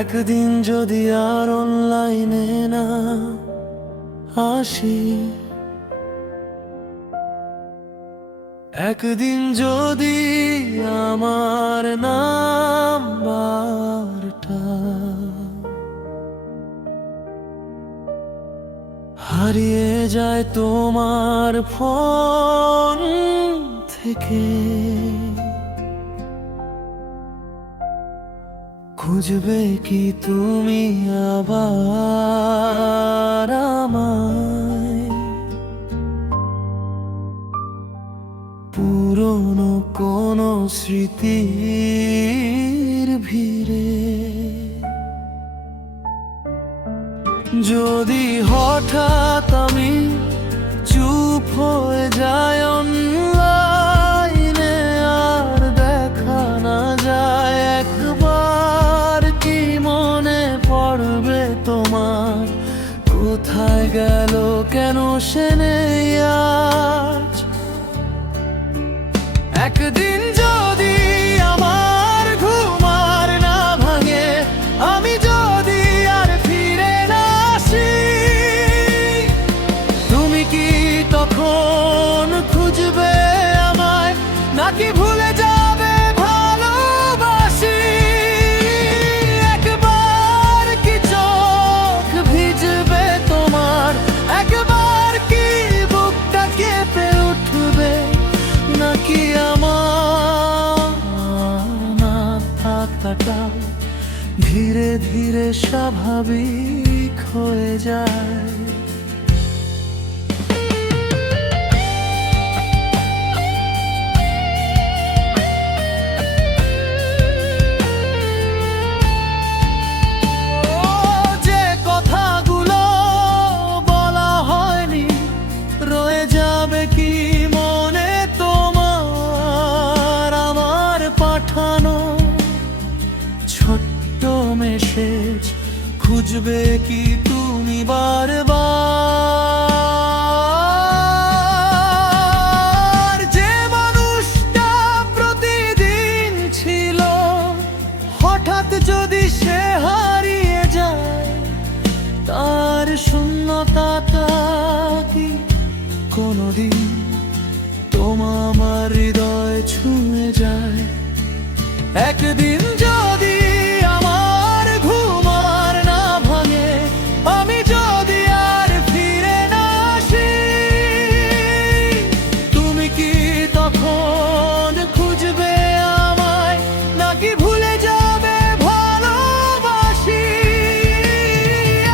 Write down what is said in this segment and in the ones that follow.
একদিন যদি আর অনলাইনে না আসি, একদিন যদি আমার নাম্বারটা হারিয়ে যায় তোমার ফোন থেকে, খুঁজবে কি তুমি আবার আমায়? পুরনো কোনো স্মৃতির ভিড়ে যদি হঠাৎ আমি চুপ হয়ে যাই, অনলাইনে আর দেখা না যায়, একবার কি মনে পড়বে তোমার? কোথায় গেল, কেন সে নেই আজ? একদিন যদি আমার ঘুম আর না ভাঙে, আমি যদি আর ফিরে না আসি, তুমি কি তখন খুঁজবে আমায়, নাকি ভুলে যাবে ভালোবাসি? একবার কি চোখ ভিজবে তোমার? একবার কি বুকটা কেঁপে উঠবে? নাকি আমার না থাকাটা ধীরে ধীরে স্বাভাবিক হয়ে যায়? যে কথাগুলো বলা হয়নি রয়ে যাবে কি মনে তোমার? আমার পাঠানো ছোট্ট মেসেজ খুঁজবে কি তুমি বারবার? যে মানুষটা প্রতিদিন ছিল, হঠাৎ যদি সে হারিয়ে যায়, তার শূন্যতাটা কি কোনোদিন তোমার হৃদয় ছুঁয়ে যায়? একদিন যদি আমার ঘুম আর না ভাঙে, আমি যদি আর ফিরে না আসি, তুমি কি তখন খুঁজবে আমায়, নাকি ভুলে যাবে ভালোবাসি?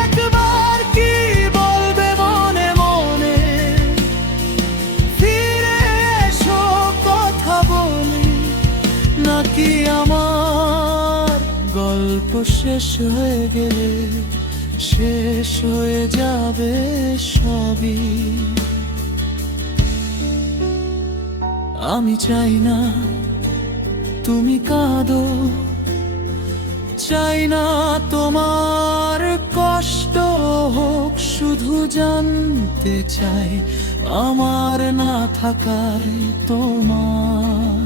একবার কি বলবে মনে মনে, ফিরে এসো কথা বলি? নাকি আমার গল্প শেষ হয়ে গেলে শেষ হয়ে যাবে সবই? আমি চাই না তুমি কাঁদো, চাই না তোমার কষ্ট হোক, শুধু জানতে চাই আমার না থাকায় তোমার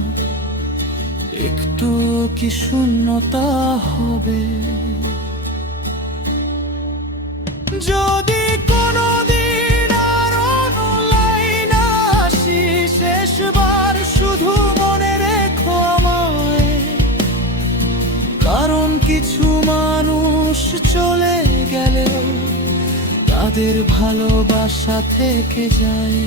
একটু কি শূন্যতা হবে? যদি কোনোদিন আর অনলাইন আসি, শেষবার শুধু মনে রেখো আমায়, কারণ কিছু মানুষ চলে গেলেও তাদের ভালোবাসা থেকে যায়।